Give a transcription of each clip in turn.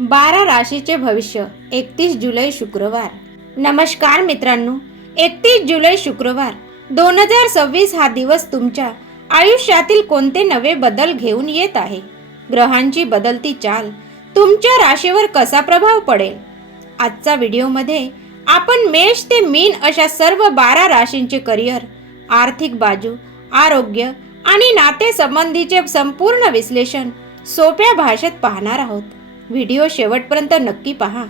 12 राशीचे भविष्य 31 जुलै शुक्रवार। नमस्कार मित्रांनो, 31 जुलै शुक्रवार 2026 हा दिवस तुमच्या आयुष्यातील कोणते नवे बदल घेऊन येत आहे? ग्रहांची बदलती चाल तुमच्या राशीवर कसा प्रभाव पडेल? आजच्या व्हिडिओमध्ये आपण मेष ते मीन अशा सर्व 12 राशींचे करिअर, आर्थिक बाजू, आरोग्य आणि नातेसंबंधीचे संपूर्ण विश्लेषण सोप्या भाषेत पाहणार आहोत। व्हिडिओ शेवटपर्यंत नक्की पहा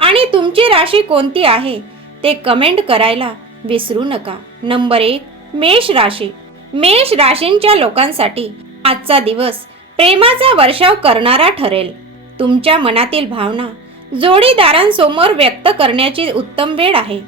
आणि तुमची राशी कोणती आहे ते कमेंट करायला विसरू नका। नंबर 1, मेष राशी। मेष राशींच्या लोकांसाठी आजचा दिवस प्रेमाचा वर्षाव करणारा ठरेल। तुमच्या मनातील भावना जोडीदारांसमोर व्यक्त करण्याची उत्तम वेळ आहे।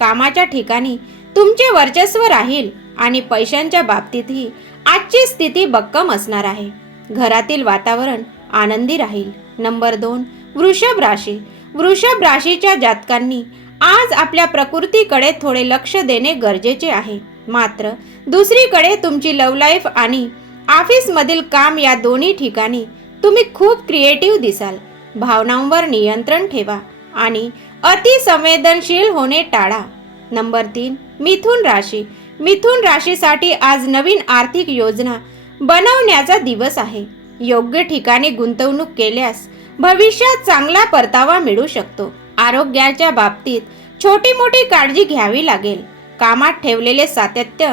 कामाच्या ठिकाणी तुमचे वर्चस्व राहील आणि पैशांच्या बाबतीतही आजची स्थिती भक्कम असणार आहे। घरातील वातावरण आनंदी राहील। नंबर 2, वृषभ राशी। वृषभ राशीच्या जातकांनी आज आपल्या प्रकृतीकडे थोडे लक्ष देणे गरजेचे आहे। मात्र दुसरीकडे तुमची लव्ह लाईफ आणि ऑफिसमधील काम या दोन्ही ठिकाणी तुम्ही खूप क्रिएटिव्ह दिसाल। भावनांवर नियंत्रण ठेवा आणि अतिसंवेदनशील होणे टाळा। नंबर 3, मिथुन राशी। मिथुन राशीसाठी आज नवीन आर्थिक योजना बनवण्याचा दिवस आहे। योग्य ठिकाणी गुंतवणूक केल्यास भविष्यात चांगला परतावा मिळू शकतो। आरोग्याच्या बाबतीत छोटी मोठी काळजी घ्यावी लागेल। कामात ठेवलेले सातत्य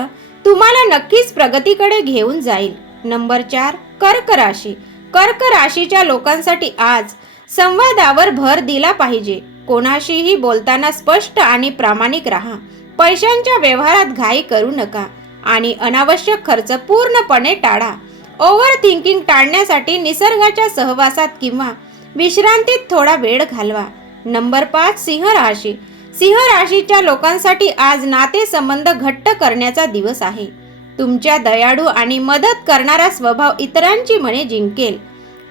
तुम्हाला नक्कीच प्रगतीकडे घेऊन जाईल। नंबर 4, कर्क राशी। कर्क राशीच्या लोकांसाठी आज संवादावर भर दिला पाहिजे। कोणाशीही बोलताना स्पष्ट आणि प्रामाणिक राहा। पैशांच्या व्यवहारात घाई करू नका आणि अनावश्यक खर्च पूर्णपणे टाळा। ओव्हर थिंकिंग टाळण्यासाठी निसर्गाच्या सहवासात किंवा विश्रांतीत थोडा वेळ घालवा। नंबर 5, सिंह राशी। सिंह राशीच्या लोकांसाठी आज नातेसंबंध घट्ट करण्याचा दिवस आहे। तुमच्या दयाळू आणि मदत करणारा स्वभाव इतरांची मने जिंकेल।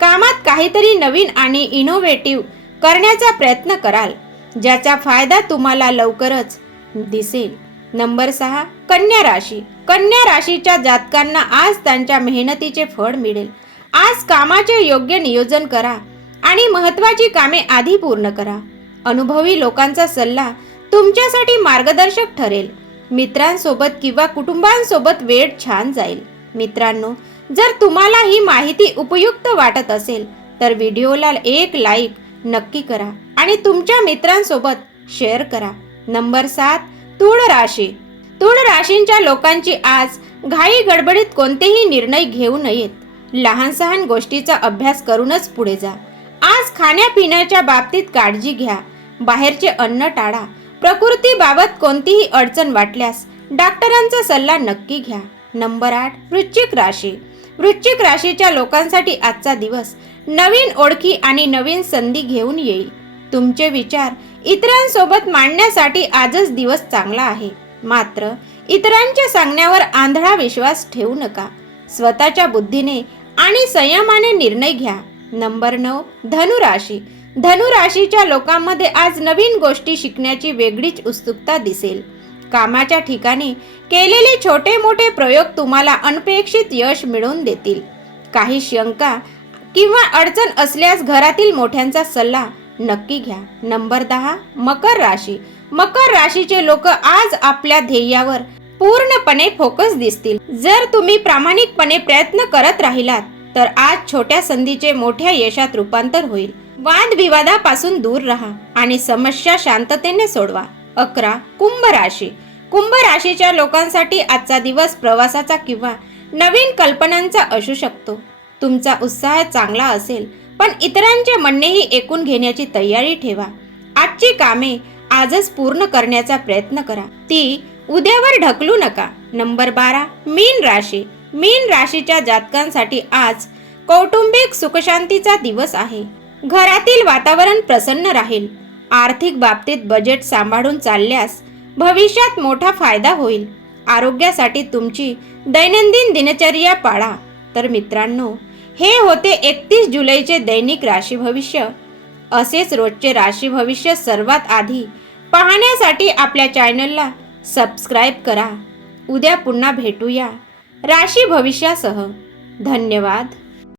कामात काहीतरी नवीन आणि इनोव्हेटिव्ह करण्याचा प्रयत्न कराल, ज्याचा फायदा तुम्हाला लवकरच दिसेल। नंबर 6, कन्या राशी। कन्या राशीच्या जातकांना आज त्यांच्या मेहनतीचे फळ मिळेल। आज कामाचे योग्य नियोजन करा आणि महत्त्वाची कामे आधी पूर्ण करा। अनुभवी लोकांचा सल्ला तुमच्यासाठी मार्गदर्शक ठरेल। मित्रांसोबत किंवा कुटुंबांसोबत वेळ छान जाईल। मित्रांनो, जर तुम्हाला ही माहिती उपयुक्त वाटत असेल तर व्हिडिओला एक लाईक नक्की करा आणि तुमच्या मित्रांसोबत शेअर करा। नंबर 7, तुळ राशी। तुळ राशींच्या लोकांची आज घाई गडबडीत कोणतेही निर्णय घेऊ नयेत। लहान सहान गोष्टीचा अभ्यास करूनच पुढे जा। आज खाण्यापिण्याच्या बाबतीत काळजी घ्या। बाहेरचे अन्न टाळा। प्रकृतीबाबत कोणतीही अडचण वाटल्यास डॉक्टरांचा सल्ला नक्की घ्या। नंबर 8, वृश्चिक राशी। वृश्चिक राशीच्या लोकांसाठी आजचा दिवस नवीन ओळखी आणि नवीन संधी घेऊन येईल। तुमचे विचार इतरांसोबत मांडण्यासाठी आजच दिवस चांगला आहे। मात्र इतरांच्या सांगण्यावर आंधळा विश्वास ठेवू नका। स्वतःच्या बुद्धीने आणि संयमाने निर्णय घ्या। नंबर 9, धनु राशी। धनु राशीच्या लोकांमध्ये आज नवीन गोष्टी शिकण्याची वेगळीच उत्सुकता दिसेल। कामाच्या ठिकाणी केलेले छोटे मोठे प्रयोग तुम्हाला अनपेक्षित यश मिळवून देतील। काही शंका किंवा अडचण असल्यास घरातील मोठ्यांचा सल्ला नक्की घ्या। नंबर 10, मकर राशी। मकर राशीचे लोक आज आपल्या ध्येयावर पूर्णपणे फोकस दिसतील। जर तुम्ही प्रामाणिकपणे प्रयत्न करत राहिलात तर आज छोट्या संधीचे मोठ्या यशात रूपांतर होईल। वादविवादापासून दूर राहा आणि समस्या शांततेने सोडवा। 11, कुंभ राशी। कुंभ राशीच्या लोकांसाठी आजचा दिवस प्रवासाचा किंवा नवीन कल्पनांचा असू शकतो। तुमचा उत्साह चांगला असेल, पण इतरांचे म्हणणेही ऐकून घेण्याची तयारी ठेवा। आजची कामे आजच पूर्ण करण्याचा प्रयत्न करा, ती उद्यावर ढकलू नका। नंबर 12, मीन राशी। मीन राशीच्या जातकांसाठी आज कौटुंबिक सुखशांतीचा दिवस आहे। घरातील वातावरण प्रसन्न राहील। आर्थिक बाबतीत बजेट सांभाळून चालल्यास भविष्यात मोठा फायदा होईल। आरोग्यासाठी तुमची दैनंदिन दिनचर्या पाळा। तर मित्रांनो, हे होते 31 जुलैचे दैनिक राशी भविष्य। असेच रोजचे राशी भविष्य सर्वात आधी पाहण्यासाठी आपल्या चॅनलला सबस्क्राईब करा। उद्या पुन्हा भेटूया राशी भविष्यासह। धन्यवाद।